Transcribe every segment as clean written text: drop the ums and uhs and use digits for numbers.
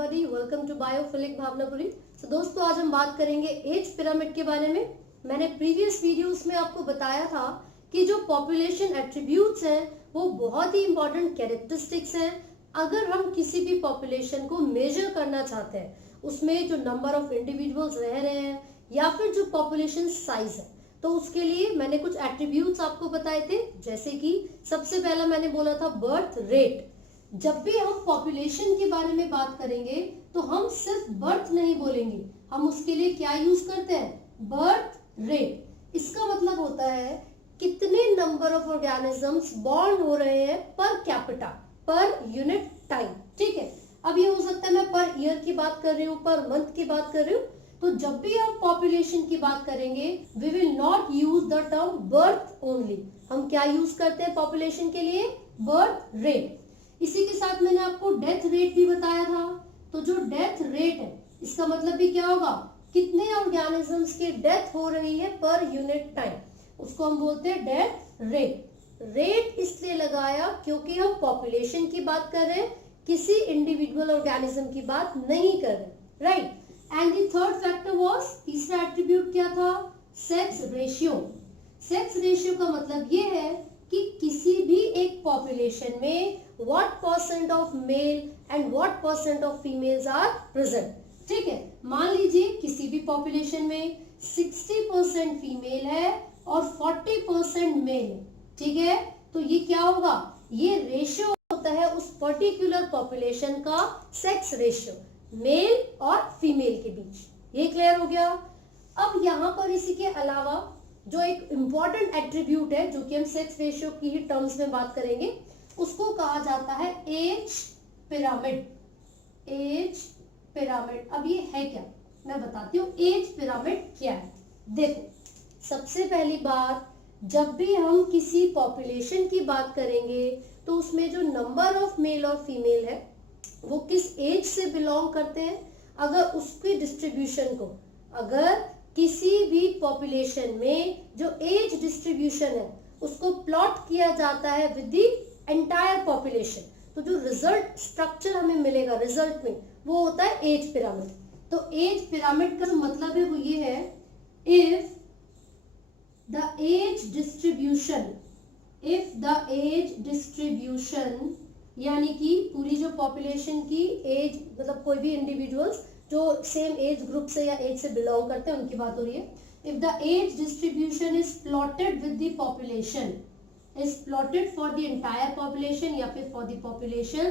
everybody, welcome to Biophilic भावनापुरी। तो दोस्तों आज हम बात करेंगे एज पिरामिड के बारे में। मैंने प्रीवियस वीडियोस में आपको बताया था कि जो पॉपुलेशन एट्रीब्यूट्स हैं वो बहुत ही इंपॉर्टेंट कैरेक्टरिस्टिक्स हैं। अगर हम किसी भी पॉपुलेशन को मेजर करना चाहते हैं, उसमें जो नंबर ऑफ इंडिविजुअल्स रह रहे हैं या फिर जो पॉपुलेशन साइज है, तो उसके लिए मैंने कुछ एट्रीब्यूट्स आपको बताए थे। जैसे कि सबसे पहला मैंने बोला था बर्थ रेट। जब भी हम पॉपुलेशन के बारे में बात करेंगे तो हम सिर्फ बर्थ नहीं बोलेंगे, हम उसके लिए क्या यूज करते हैं, बर्थ रेट। इसका मतलब होता है कितने नंबर ऑफ ऑर्गेनिजम्स बॉर्न हो रहे हैं per capita, per unit time. ठीक है, अब ये हो सकता है मैं पर ईयर की बात कर रही हूँ, पर मंथ की बात कर रही हूँ। तो जब भी हम पॉपुलेशन की बात करेंगे we will not use the term birth only. हम क्या यूज करते हैं पॉपुलेशन के लिए, बर्थ रेट। इसी के साथ मैंने आपको डेथ रेट भी बताया था। तो जो डेथ रेट है इसका मतलब भी क्या होगा, कितने ऑर्गेनिजम्स की डेथ हो रही है पर यूनिट टाइम, उसको हम बोलते हैं डेथ रेट। रेट इसलिए लगाया क्योंकि हम पॉपुलेशन की बात कर रहे हैं, किसी इंडिविजुअल ऑर्गेनिज्म की बात नहीं कर रहे, right. And the third factor was, तीसरा एट्रीब्यूट क्या था, सेक्स रेशियो। सेक्स रेशियो का मतलब ये है कि किसी भी एक पॉपुलेशन में what percent of male and what percent of females are present। ठीक है, मान लीजिए किसी भी पॉपुलेशन में 60% फीमेल है और 40% मेल है। ठीक है, तो ये क्या होगा, ये रेशियो होता है उस पर्टिकुलर पॉपुलेशन का सेक्स रेशियो, मेल और फीमेल के बीच। ये क्लियर हो गया। अब यहाँ पर इसी के अलावा जो एक इंपॉर्टेंट एट्रीब्यूट है, जो कि हम सेक्स रेशियो की ही टर्म्स में बात करेंगे, उसको कहा जाता है एज पिरामिड। एज पिरामिड, अब ये है क्या, मैं बताती हूँ एज पिरामिड क्या है। देखो, सबसे पहली बात, जब भी हम किसी पॉपुलेशन की बात करेंगे तो उसमें जो नंबर ऑफ मेल और फीमेल है वो किस एज से बिलोंग करते हैं। अगर उसकी डिस्ट्रीब्यूशन को, अगर किसी भी पॉपुलेशन में जो एज डिस्ट्रीब्यूशन है उसको प्लॉट किया जाता है विद द एंटायर पॉपुलेशन, तो जो रिजल्ट स्ट्रक्चर हमें मिलेगा रिजल्ट में वो होता है एज पिरामिड। तो एज पिरामिड का जो मतलब है वो ये है, इफ द एज डिस्ट्रीब्यूशन यानी कि पूरी जो पॉपुलेशन की एज, मतलब कोई भी इंडिविजुअल्स जो सेम एज ग्रुप से या एज से बिलोंग करते हैं उनकी बात हो रही है। If the age distribution is plotted with the population, is plotted for the entire population या फिर for the population,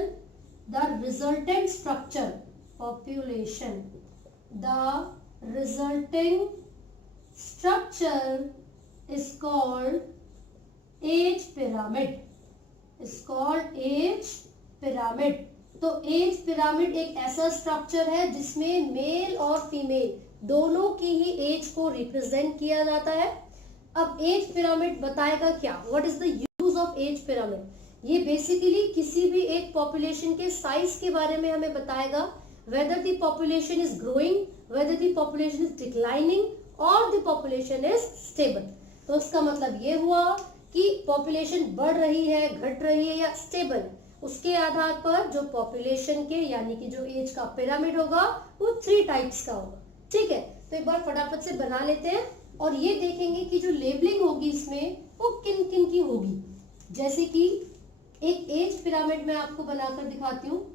the resulting structure is called age pyramid, तो एज पिरामिड एक ऐसा स्ट्रक्चर है जिसमें मेल और फीमेल दोनों की ही एज को रिप्रेजेंट किया जाता है। अब एज पिरामिड बताएगा क्या, what is the use of age pyramid. ये बेसिकली किसी भी एक पॉपुलेशन के साइज के बारे में हमें बताएगा, weather the population is growing, whether the population is declining और द पॉपुलेशन इज स्टेबल। तो उसका मतलब ये हुआ कि पॉपुलेशन बढ़ रही है, घट रही है या स्टेबल, उसके आधार पर जो पॉपुलेशन के यानी कि जो एज का पिरामिड होगा वो 3 टाइप्स का होगा। ठीक है, तो एक बार फटाफट से बना लेते हैं और ये देखेंगे कि जो लेबलिंग होगी इसमें वो किन किन की होगी। जैसे कि एक एज पिरामिड मैं आपको बनाकर दिखाती हूँ।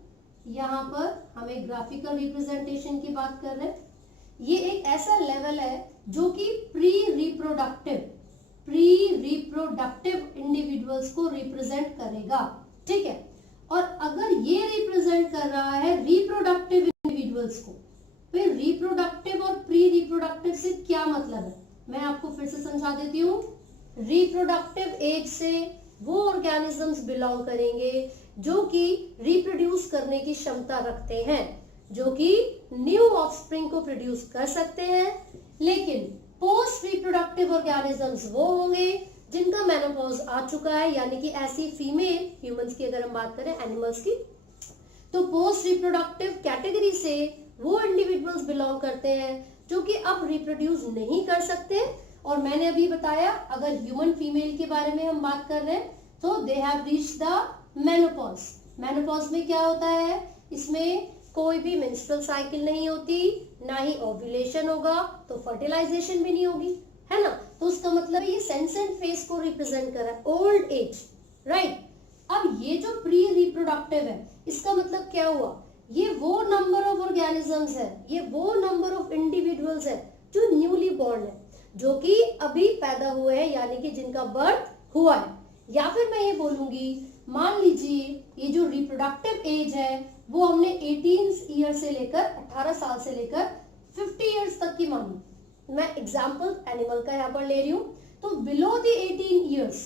यहाँ पर हमें ग्राफिकल रिप्रेजेंटेशन की बात कर रहे हैं। ये एक ऐसा लेवल है जो कि प्री रिप्रोडक्टिव इंडिविजुअल्स को रिप्रेजेंट करेगा। ठीक है, और अगर ये रिप्रेजेंट कर रहा है रिप्रोडक्टिव इंडिविजुअल्स को, फिर रिप्रोडक्टिव और प्री रिप्रोडक्टिव से क्या मतलब है, मैं आपको फिर से समझा देती हूँ। रिप्रोडक्टिव एज से वो ऑर्गेनिजम्स बिलोंग करेंगे जो कि रिप्रोड्यूस करने की क्षमता रखते हैं, जो कि न्यू ऑफस्प्रिंग को प्रोड्यूस कर सकते हैं। लेकिन पोस्ट रिप्रोडक्टिव ऑर्गेनिजम्स वो होंगे जिनका मेनोपॉज आ चुका है, यानी कि ऐसी फीमेल, ह्यूमंस की अगर हम बात करें, एनिमल्स की, तो पोस्ट रिप्रोडक्टिव कैटेगरी से वो इंडिविजुअल्स बिलोंग करते हैं जो कि अब रिप्रोड्यूस नहीं कर सकते। और मैंने अभी बताया अगर ह्यूमन फीमेल के बारे में हम बात कर रहे हैं तो they have reached the menopause. Menopause में क्या होता है, इसमें कोई भी मेंस्ट्रुअल साइकिल नहीं होती, ना ही ओव्यूलेशन होगा, तो फर्टिलाइजेशन भी नहीं होगी, है ना। तो उसका मतलब ये सेंसेंट फेज को रिप्रेजेंट कर रहा है, ओल्ड एज, राइट। अब ये जो प्री रिप्रोडक्टिव है, इसका मतलब क्या हुआ, ये वो नंबर ऑफ ऑर्गेनिजम्स है, ये वो नंबर ऑफ इंडिविजुअल्स है जो न्यूली बॉर्न है, जो कि अभी पैदा हुए हैं, यानी कि जिनका बर्थ हुआ है। या फिर मैं ये बोलूंगी, मान लीजिए ये जो रिप्रोडक्टिव एज है वो हमने 18 ईयर से लेकर 18 साल से लेकर 50 ईयर्स तक की मानी। मैं एग्जांपल एनिमल का यहाँ पर ले रही हूँ। तो बिलो द 18 ईयर्स,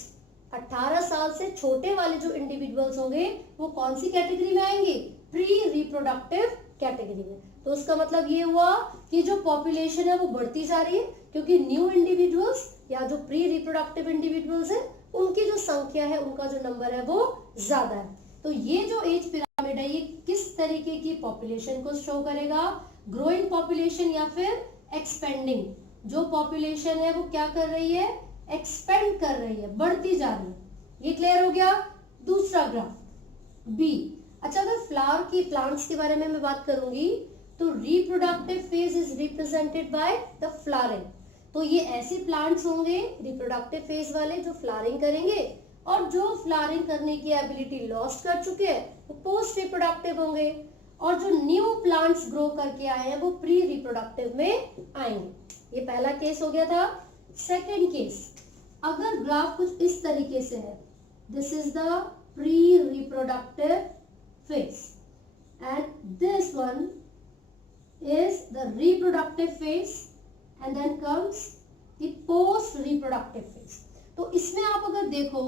18 साल से छोटे वाले जो इंडिविजुअल्स होंगे वो कौन सी कैटेगरी में आएंगे, प्री रिप्रोडक्टिव कैटेगरी में। तो उसका मतलब ये हुआ कि जो पॉपुलेशन है वो बढ़ती जा रही है, क्योंकि न्यू इंडिविजुअल्स या जो प्री रिप्रोडक्टिव इंडिविजुअल्स है उनकी जो संख्या है, उनका जो नंबर है वो ज्यादा है। तो ये जो एज पिरामिड है ये किस तरीके की पॉपुलेशन को शो करेगा, ग्रोइंग पॉपुलेशन या फिर एक्सपेंडिंग। जो पॉपुलेशन है वो क्या कर रही है, एक्सपेंड कर रही है, बढ़ती जा रही है। ये क्लियर हो गया। दूसरा ग्राफ बी। अच्छा, अगर फ्लावर की प्लांट्स के बारे में मैं बात करूंगी तो reproductive phase is represented by the flowering. तो ये ऐसे प्लांट्स होंगे रिप्रोडक्टिव फेज वाले जो फ्लावरिंग करेंगे, और जो फ्लावरिंग करने की एबिलिटी लॉस्ट कर चुके हैं वो पोस्ट रिप्रोडक्टिव होंगे, और जो न्यू प्लांट्स ग्रो करके आए हैं वो प्री रिप्रोडक्टिव में आएंगे। ये पहला केस हो गया था। सेकेंड केस, अगर ग्राफ कुछ इस तरीके से है, this is the pre reproductive phase and this one is the reproductive phase and then comes the post reproductive phase। तो इसमें आप अगर देखो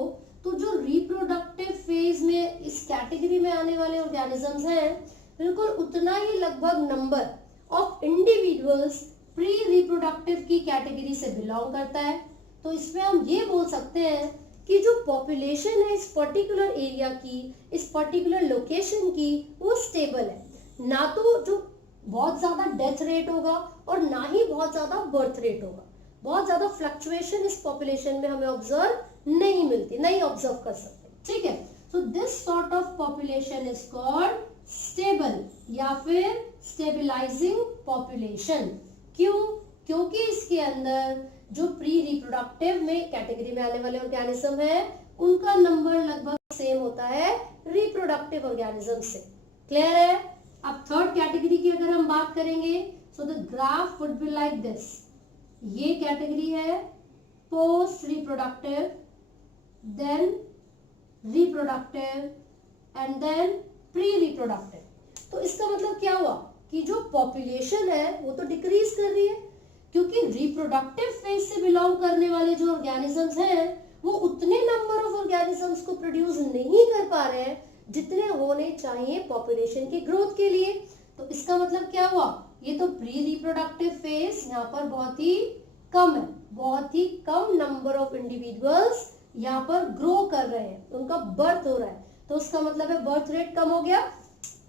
तो जो reproductive phase में इस कैटेगरी में आने वाले ऑर्गेनिजम्स हैं, बिल्कुल उतना ही लगभग number of individuals pre reproductive की कैटेगरी से बिलोंग करता है। तो इसमें हम ये बोल सकते हैं कि जो पॉपुलेशन है इस पर्टिकुलर एरिया की, इस पर्टिकुलर लोकेशन की, वो स्टेबल है। ना तो जो बहुत ज्यादा डेथ रेट होगा और ना ही बहुत ज्यादा बर्थ रेट होगा। बहुत ज्यादा फ्लक्चुएशन इस पॉपुलेशन में हमें ऑब्जर्व नहीं मिलती, नहीं ऑब्जर्व कर सकते, ठीक है। So this sort of population is called stable या फिर स्टेबलाइजिंग पॉपुलेशन। क्यों? क्योंकि इसके अंदर जो प्री रिप्रोडक्टिव में कैटेगरी में आने वाले ऑर्गेनिज्म है उनका नंबर लगभग सेम होता है रिप्रोडक्टिव ऑर्गेनिज्म से। क्लियर है। अब थर्ड कैटेगरी की अगर हम बात करेंगे, so the graph would be like this. ये कैटेगरी है post reproductive, then reproductive and then pre reproductive. तो इसका मतलब क्या हुआ कि जो पॉपुलेशन है वो तो डिक्रीज कर रही है, क्योंकि रिप्रोडक्टिव फेज से बिलोंग करने वाले जो ऑर्गेनिजम्स हैं वो उतने नंबर ऑफ ऑर्गेनिजम्स को प्रोड्यूस नहीं कर पा रहे हैं जितने होने चाहिए पॉपुलेशन की ग्रोथ के लिए। तो इसका मतलब क्या हुआ, ये तो प्री रिप्रोडक्टिव फेज यहाँ पर बहुत ही कम है, बहुत ही कम नंबर ऑफ इंडिविजुअल्स यहाँ पर ग्रो कर रहे हैं, उनका बर्थ हो रहा है। तो उसका मतलब है बर्थ रेट कम हो गया,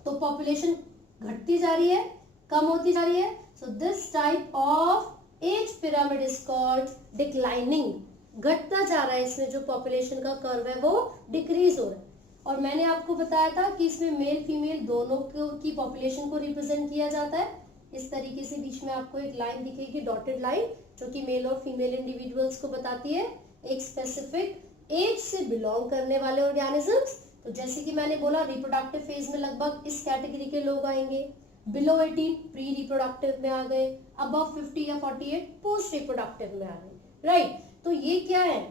तो पॉपुलेशन घटती जा रही है, कम होती जा रही है। So this type of age pyramid is called declining। घटता जा रहा है, इसमें जो पॉपुलेशन का कर्व है वो डिक्रीज हो रहा है। और मैंने आपको बताया था कि इसमें मेल फीमेल दोनों की पॉपुलेशन को रिप्रेजेंट किया जाता है। इस तरीके से बीच में आपको एक लाइन दिखेगी, डॉटेड लाइन, जो कि मेल और फीमेल इंडिविजुअल्स को बताती है एक स्पेसिफिक एज से बिलोंग करने वाले ऑर्गेनिजम्स। तो जैसे कि मैंने बोला रिप्रोडक्टिव फेज में लगभग इस कैटेगरी के लोग आएंगे, बिलो 18 प्री रिप्रोडक्टिव में आ गए, अबव 50 या 48 पोस्ट रिप्रोडक्टिव में आ गए, राइट। तो ये क्या है,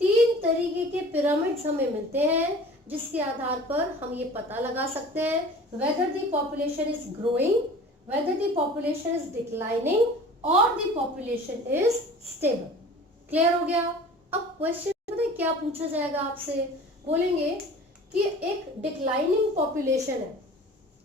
तीन तरीके के पिरामिड्स हमें मिलते हैं जिसके आधार पर हम ये पता लगा सकते हैं whether the population is growing, whether the population is declining और the population is stable. Clear हो गया। अब क्वेश्चन पता है क्या पूछा जाएगा आपसे, बोलेंगे कि एक डिक्लाइनिंग पॉपुलेशन है,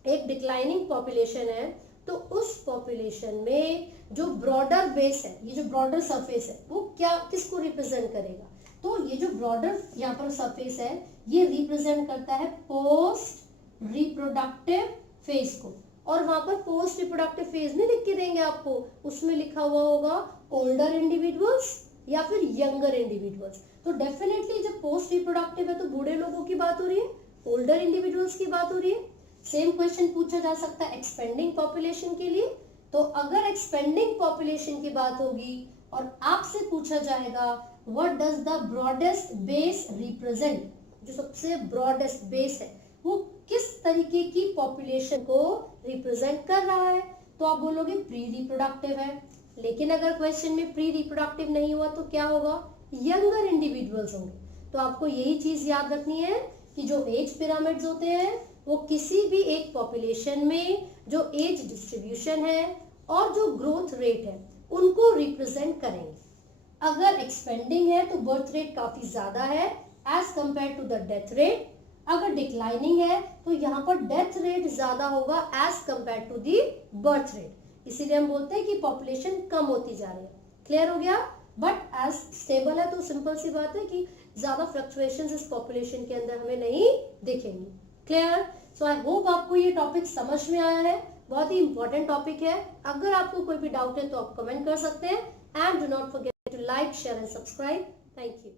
एक डिक्लाइनिंग पॉपुलेशन है, तो उस पॉपुलेशन में जो ब्रॉडर बेस है, ये जो ब्रॉडर सरफेस है वो क्या किसको रिप्रेजेंट करेगा। तो ये जो ब्रॉडर यहाँ पर सरफेस है ये रिप्रेजेंट करता है पोस्ट रिप्रोडक्टिव फेज को। और वहां पर पोस्ट रिप्रोडक्टिव फेज नहीं लिख के देंगे आपको, उसमें लिखा हुआ होगा ओल्डर इंडिविजुअल्स या फिर यंगर इंडिविजुअल्स। तो डेफिनेटली जब पोस्ट रिप्रोडक्टिव है तो बूढ़े लोगों की बात हो रही है, ओल्डर इंडिविजुअल्स की बात हो रही है। सेम क्वेश्चन पूछा जा सकता है एक्सपेंडिंग पॉपुलेशन के लिए। तो अगर एक्सपेंडिंग पॉपुलेशन की बात होगी और आपसे पूछा जाएगा what does the broadest base represent, जो सबसे ब्रॉडेस्ट बेस है वो किस तरीके की पॉपुलेशन को रिप्रेजेंट कर रहा है, तो आप बोलोगे प्री रिप्रोडक्टिव है। लेकिन अगर क्वेश्चन में प्री रिप्रोडक्टिव नहीं हुआ तो क्या होगा, यंगर इंडिविजुअल्स होंगे। तो आपको यही चीज याद रखनी है कि जो एज पिरामिड्स होते हैं वो किसी भी एक पॉपुलेशन में जो एज डिस्ट्रीब्यूशन है और जो ग्रोथ रेट है उनको रिप्रेजेंट करेंगे। अगर एक्सपेंडिंग है तो बर्थ रेट काफी ज्यादा है as compare to the death rate. अगर डिक्लाइनिंग है तो यहाँ पर डेथ रेट ज्यादा होगा as compare to the birth rate. इसीलिए हम बोलते हैं कि पॉपुलेशन कम होती जा रही है। क्लियर हो गया? बट एज स्टेबल है तो सिंपल सी बात है कि ज्यादा फ्लक्चुएशंस इस पॉपुलेशन के अंदर हमें नहीं दिखेंगी। क्लियर? सो आई होप आपको ये टॉपिक समझ में आया है। बहुत ही इंपॉर्टेंट टॉपिक है। अगर आपको कोई भी डाउट है तो आप कमेंट कर सकते हैं। And do not forget to like, share and subscribe. Thank you.